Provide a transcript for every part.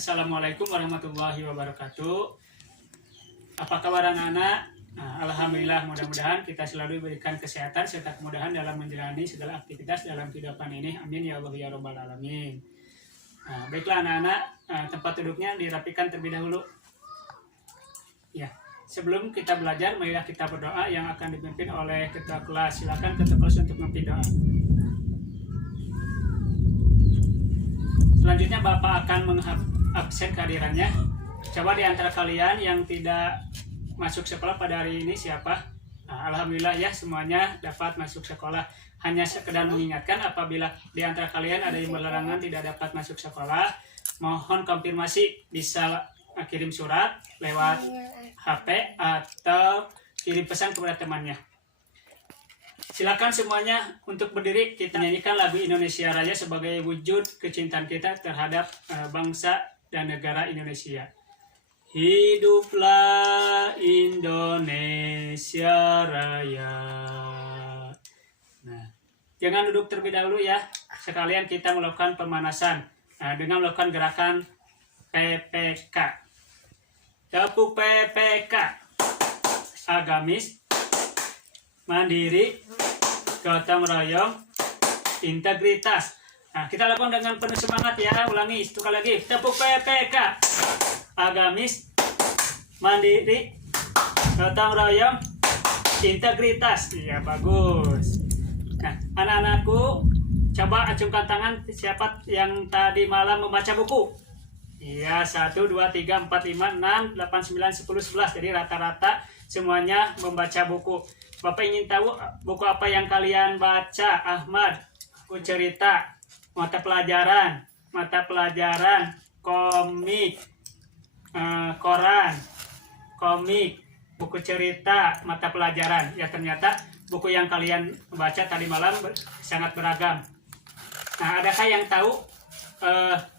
Assalamualaikum warahmatullahi wabarakatuh. Apa kabar anak-anak? Alhamdulillah, mudah-mudahan kita selalu diberikan kesehatan serta kemudahan dalam menjalani segala aktivitas dalam kehidupan ini. Amin ya Allah ya Rabbal Alamin. Baiklah anak-anak, tempat duduknya dirapikan terlebih dahulu. Ya, sebelum kita belajar, marilah kita berdoa yang akan dipimpin oleh ketua kelas. Silakan ketua kelas untuk memimpin doa. Selanjutnya Bapak akan mengabsen kehadirannya. Coba di antara kalian yang tidak masuk sekolah pada hari ini siapa? Alhamdulillah ya, semuanya dapat masuk sekolah. Hanya sekedar mengingatkan apabila di antara kalian ada yang berlarangan tidak dapat masuk sekolah, mohon konfirmasi, bisa kirim surat lewat HP atau kirim pesan kepada temannya. Silakan semuanya untuk berdiri, kita nyanyikan lagu Indonesia Raya sebagai wujud kecintaan kita terhadap bangsa dan negara Indonesia. Hiduplah Indonesia Raya. Nah, jangan duduk terlebih dahulu ya. Sekalian kita melakukan pemanasan dengan melakukan gerakan PPK. Tepuk PPK. Agamis, mandiri, gotong royong, integritas. Kita lakukan dengan penuh semangat ya. Ulangi sekali lagi. Tepuk PPK. Agamis, mandiri, gotong royong, integritas. Iya, bagus. Nah, anak-anakku, coba acungkan tangan siapa yang tadi malam membaca buku. Iya, 1, 2, 3, 4, 5, 6, 8, 9, 10, 11. Jadi rata-rata semuanya membaca buku. Bapak ingin tahu buku apa yang kalian baca? Ahmad, buku cerita, mata pelajaran, komik, koran, komik, buku cerita, mata pelajaran. Ya, ternyata buku yang kalian baca tadi malam sangat beragam. Nah, adakah yang tahu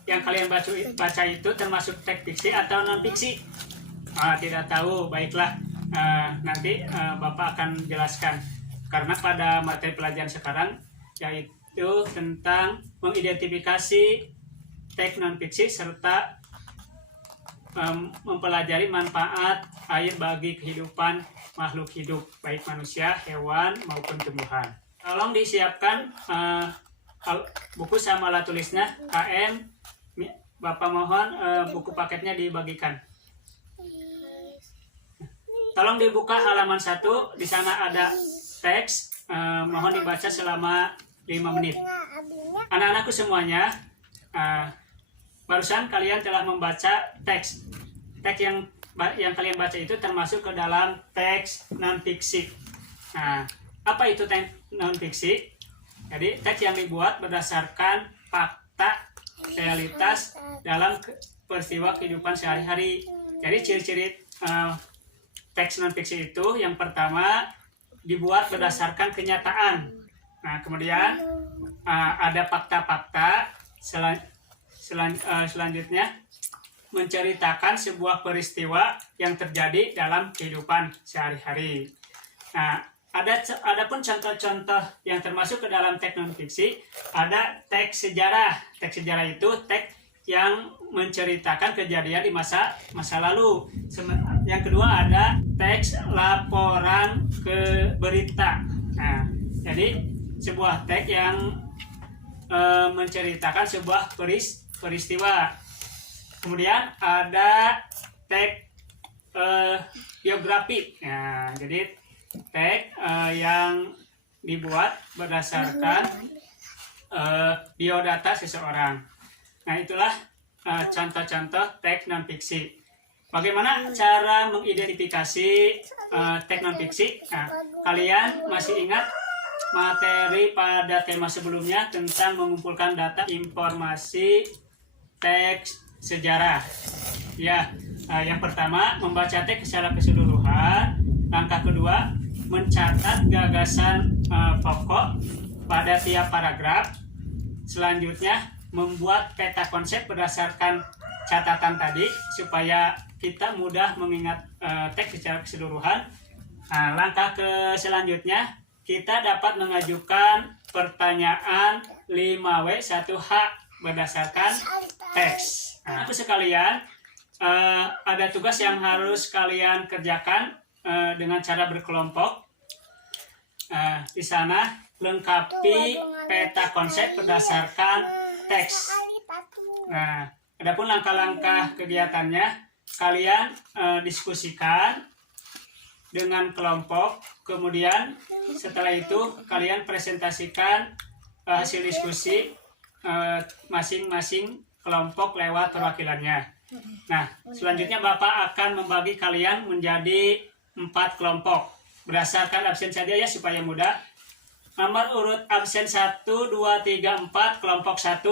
yang kalian baca itu termasuk teks fiksi atau non fiksi? Tidak tahu, baiklah. Nanti Bapak akan jelaskan, karena pada materi pelajaran sekarang yaitu tentang mengidentifikasi teks non-fiksi serta mempelajari manfaat air bagi kehidupan makhluk hidup, baik manusia, hewan, maupun tumbuhan. Tolong disiapkan buku sama alat tulisnya. KM, Bapak mohon buku paketnya dibagikan. Tolong dibuka halaman 1, di sana ada teks, mohon dibaca selama 5 menit. Anak-anakku semuanya, barusan kalian telah membaca teks. Teks yang kalian baca itu termasuk ke dalam teks non-fiksi. Nah, apa itu teks non-fiksi? Jadi teks yang dibuat berdasarkan fakta, realitas dalam peristiwa kehidupan sehari-hari. Jadi ciri-ciri teks non-fiksi itu yang pertama dibuat berdasarkan kenyataan. Nah, kemudian ada fakta-fakta. Selanjutnya menceritakan sebuah peristiwa yang terjadi dalam kehidupan sehari-hari. Nah, adapun contoh-contoh yang termasuk ke dalam teks non-fiksi, ada teks sejarah. Teks sejarah itu teks yang menceritakan kejadian di masa lalu. Yang kedua ada teks laporan ke berita. Nah, jadi sebuah teks yang menceritakan sebuah peristiwa. Kemudian ada teks biografi. Nah, jadi teks yang dibuat berdasarkan biodata seseorang. Nah, itulah contoh-contoh teks non-fiksi. Bagaimana cara mengidentifikasi teks non-fiksi? Nah, kalian masih ingat materi pada tema sebelumnya tentang mengumpulkan data informasi teks sejarah? Ya, yang pertama membaca teks secara keseluruhan. Langkah kedua mencatat gagasan pokok pada tiap paragraf. Selanjutnya membuat peta konsep berdasarkan catatan tadi supaya kita mudah mengingat teks secara keseluruhan. Nah, langkah selanjutnya kita dapat mengajukan pertanyaan 5W1H berdasarkan teks. Nah, aku sekalian, ada tugas yang harus kalian kerjakan dengan cara berkelompok. Di sana lengkapi peta konsep berdasarkan teks. Nah, adapun langkah-langkah kegiatannya, kalian diskusikan dengan kelompok. Kemudian setelah itu kalian presentasikan hasil diskusi masing-masing kelompok lewat perwakilannya. Nah, selanjutnya Bapak akan membagi kalian menjadi 4 kelompok. Berdasarkan absen saja ya supaya mudah. Nomor urut absen 1, 2, 3, 4 kelompok 1.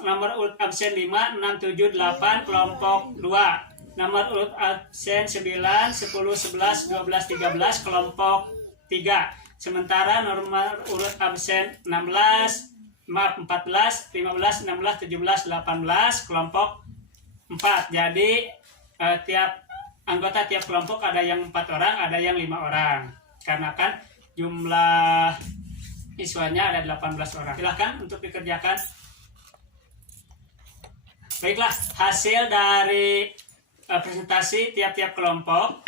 Nomor urut absen 5, 6, 7, 8 kelompok 2. Nomor urut absen 9, 10, 11, 12, 13 kelompok 3. Sementara nomor urut absen 14, 15, 16, 17, 18 kelompok 4. Jadi tiap anggota tiap kelompok ada yang 4 orang, ada yang 5 orang. Karena kan jumlah siswanya ada 18 orang. Silahkan untuk dikerjakan. Baiklah, hasil dari presentasi tiap-tiap kelompok.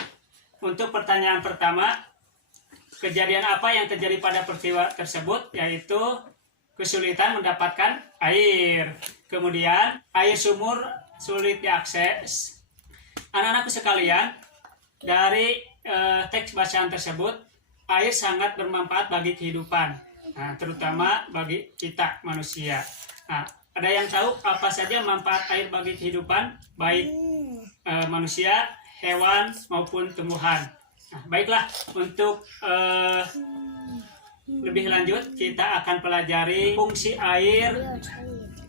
Untuk pertanyaan pertama, kejadian apa yang terjadi pada peristiwa tersebut? Yaitu kesulitan mendapatkan air. Kemudian air sumur sulit diakses. Anak-anakku sekalian, dari teks bacaan tersebut, air sangat bermanfaat bagi kehidupan, terutama bagi kita manusia. Nah, ada yang tahu apa saja manfaat air bagi kehidupan, baik manusia, hewan maupun tumbuhan? Nah, baiklah, untuk lebih lanjut kita akan pelajari fungsi air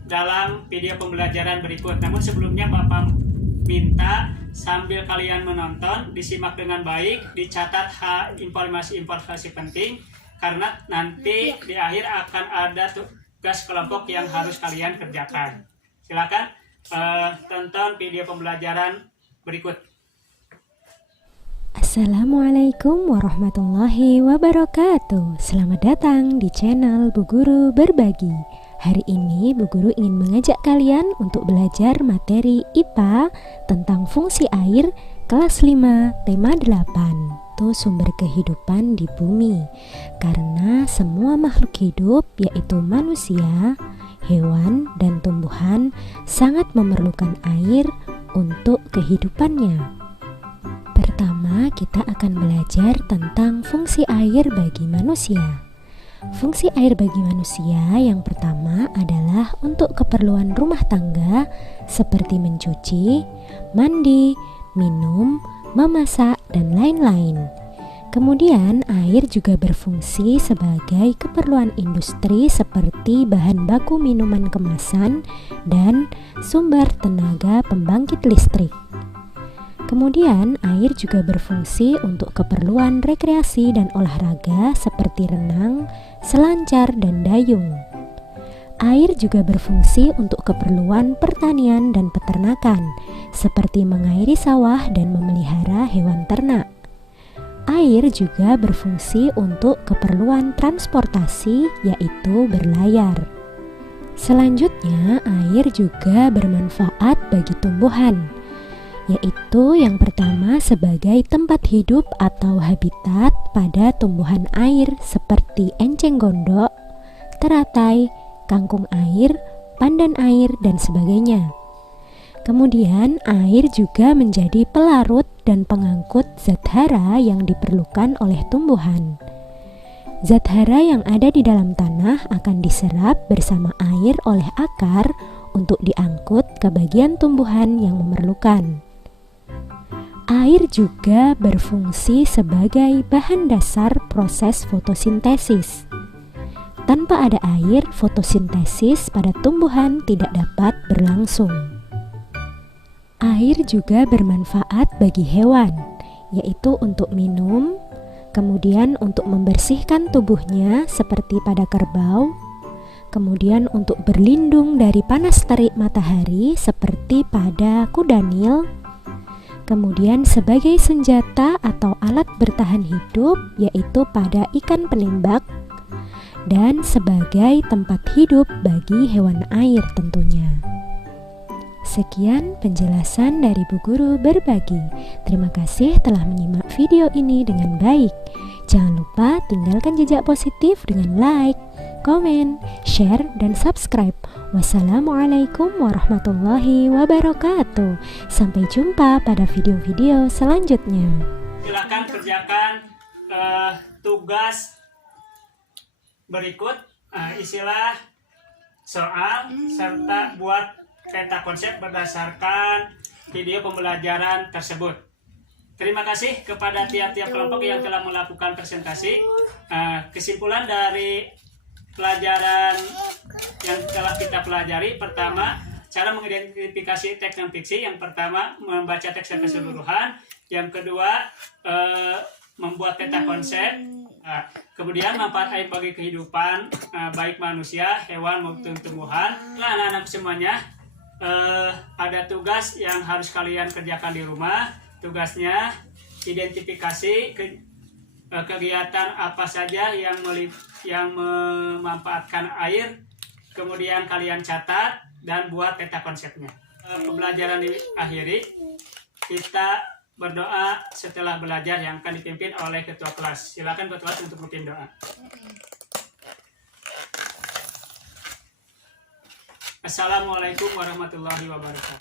dalam video pembelajaran berikut. Namun sebelumnya Bapak minta sambil kalian menonton disimak dengan baik, dicatat informasi-informasi penting, karena nanti di akhir akan ada tugas kelompok yang harus kalian kerjakan. Silakan tonton video pembelajaran berikut. Assalamualaikum warahmatullahi wabarakatuh. Selamat datang di channel Bu Guru Berbagi. Hari ini Bu Guru ingin mengajak kalian untuk belajar materi IPA tentang fungsi air kelas 5 tema 8. Itu sumber kehidupan di bumi. Karena semua makhluk hidup yaitu manusia, hewan, dan tumbuhan sangat memerlukan air untuk kehidupannya. Pertama, kita akan belajar tentang fungsi air bagi manusia. Fungsi air bagi manusia yang pertama adalah untuk keperluan rumah tangga seperti mencuci, mandi, minum, memasak, dan lain-lain. Kemudian, air juga berfungsi sebagai keperluan industri seperti bahan baku minuman kemasan dan sumber tenaga pembangkit listrik. Kemudian, air juga berfungsi untuk keperluan rekreasi dan olahraga seperti renang, selancar, dan dayung. Air juga berfungsi untuk keperluan pertanian dan peternakan, seperti mengairi sawah dan memelihara hewan ternak. Air juga berfungsi untuk keperluan transportasi, yaitu berlayar. Selanjutnya, air juga bermanfaat bagi tumbuhan, yaitu yang pertama sebagai tempat hidup atau habitat pada tumbuhan air seperti enceng gondok, teratai, kangkung air, pandan air, dan sebagainya. Kemudian air juga menjadi pelarut dan pengangkut zat hara yang diperlukan oleh tumbuhan. Zat hara yang ada di dalam tanah akan diserap bersama air oleh akar untuk diangkut ke bagian tumbuhan yang memerlukan. Air juga berfungsi sebagai bahan dasar proses fotosintesis. Tanpa ada air, fotosintesis pada tumbuhan tidak dapat berlangsung. Air juga bermanfaat bagi hewan, yaitu untuk minum, kemudian untuk membersihkan tubuhnya seperti pada kerbau, kemudian untuk berlindung dari panas terik matahari seperti pada kuda Nil, kemudian sebagai senjata atau alat bertahan hidup yaitu pada ikan penembak, dan sebagai tempat hidup bagi hewan air tentunya. Sekian penjelasan dari Bu Guru Berbagi. Terima kasih telah menyimak video ini dengan baik. Jangan lupa tinggalkan jejak positif dengan like, komen, share, dan subscribe. Wassalamualaikum warahmatullahi wabarakatuh. Sampai jumpa pada video-video selanjutnya. Silakan kerjakan tugas berikut, istilah soal serta buat peta konsep berdasarkan video pembelajaran tersebut. Terima kasih kepada tiap-tiap kelompok yang telah melakukan presentasi. Kesimpulan dari pelajaran yang telah kita pelajari, pertama, cara mengidentifikasi teks dan fiksi. Yang pertama, membaca teks secara keseluruhan. Yang kedua, membuat peta konsep. Kemudian manfaat air bagi kehidupan baik manusia, hewan maupun tumbuhan. Nah, anak-anak semuanya, ada tugas yang harus kalian kerjakan di rumah. Tugasnya identifikasi kegiatan apa saja yang memanfaatkan air, kemudian kalian catat dan buat peta konsepnya. Pembelajaran diakhiri, kita berdoa setelah belajar yang akan dipimpin oleh ketua kelas. Silakan ketua kelas untuk memimpin doa. Assalamualaikum warahmatullahi wabarakatuh.